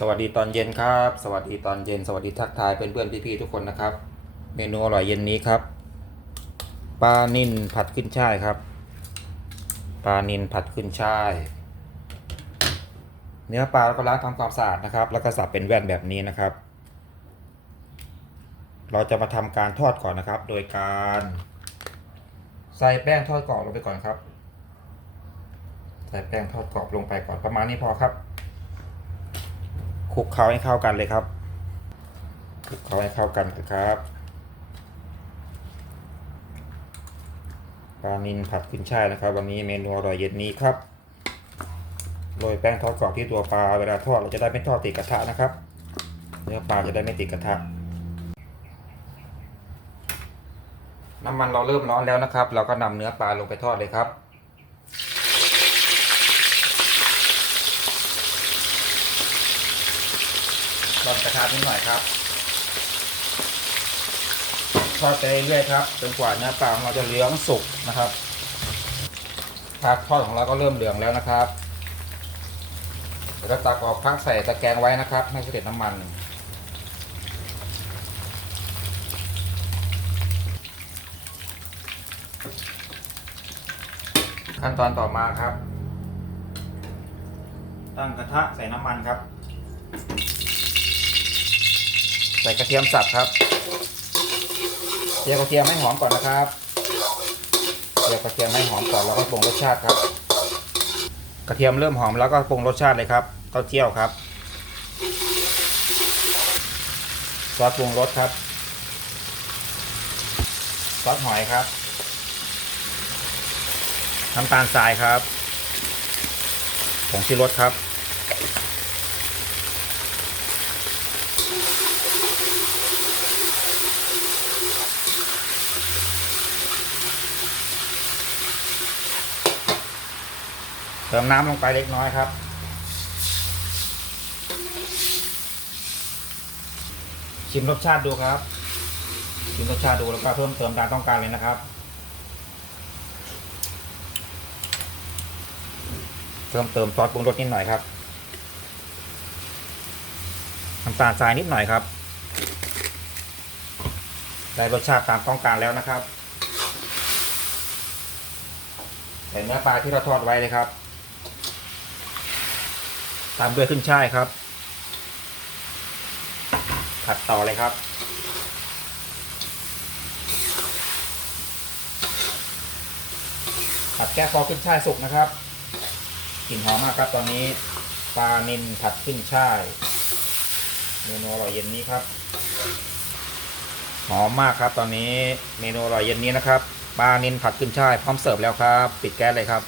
สวัสดีตอนเย็นครับ สวัสดีตอนเย็น สวัสดีทักทายเพื่อนๆพี่ๆทุกคนนะครับ เมนูอร่อยเย็นนี้ครับปลานินผัดขึ้นช่ายครับปลานินผัดขึ้นช่าย เนื้อปลาเราก็ล้างทำความสะอาดนะครับ แล้วก็สับเป็นแว่นแบบนี้นะครับ เราจะมาทำการทอดก่อนนะครับ โดยการใส่แป้งทอดกรอบลงไปก่อนครับ ใส่แป้งทอดกรอบลงไปก่อนประมาณนี้พอครับ คลุกเคล้าให้เข้ากันเลยครับคลุกเคล้าให้เข้ากันครับปลานินผัดขึ้นช่ายนะครับ วันนี้เมนูอร่อยเย็นนี้ครับโรยแป้งทอดกรอบที่ตัวปลาเวลาทอดเราจะได้ไม่ทอดติดกระทะนะครับ เนื้อปลาจะได้ไม่ติดกระทะ น้ำมันเราเริ่มร้อนแล้วนะครับ เราก็นำเนื้อปลาลงไปทอดเลยครับ ร้อนกระทะนิดหน่อยครับทอดไปเรื่อยๆครับจนกว่าเนื้อปลาของเราจะเหลืองสุกนะครับผักทอดของเราก็เริ่มเหลืองแล้วนะครับเดี๋ยวตักออกพักใส่ตะแกรงไว้นะครับให้เสด็จน้ำมัน ขั้นตอนต่อมาครับ ตั้งกระทะใส่น้ำมันครับ ส่กระเทียมสับครับเจียวกระเทียมให้หอมก่อนนะครับเจียวกระเทียมให้หอมก่อนแล้วก็ปรุงรสชาติครับ กระเทียมเริ่มหอมแล้วก็ปรุงรสชาติเลยครับเต้าเจี้ยวครับซอสปรุงรสครับซอสหอยครับน้ำตาลทรายครับผงชูรสครับ เติมน้ำลงไปเล็กน้อยครับ ชิมรสชาติดูครับ ชิมรสชาติดูแล้วก็เพิ่มเติมตามต้องการเลยนะครับ เพิ่มเติมซอสปรุงรสนิดหน่อยครับน้ำตาลทรายนิดหน่อยครับ ได้รสชาติตามต้องการแล้วนะครับใส่เนื้อปลาที่เราทอดไว้เลยครับ ตามด้วยขึ้นช่ายครับ ผัดต่อเลยครับ ผัดแก้ฟอขึ้นช่ายสุกนะครับกลิ่นหอมมากครับ ตอนนี้ปลานินผัดขึ้นช่ายเมนูอร่อยเย็นนี้ครับหอมมากครับ ตอนนี้เมนูอร่อยเย็นนี้นะครับปลานินผัดขึ้นช่ายพร้อมเสิร์ฟแล้วครับ ปิดแก๊สเลยครับ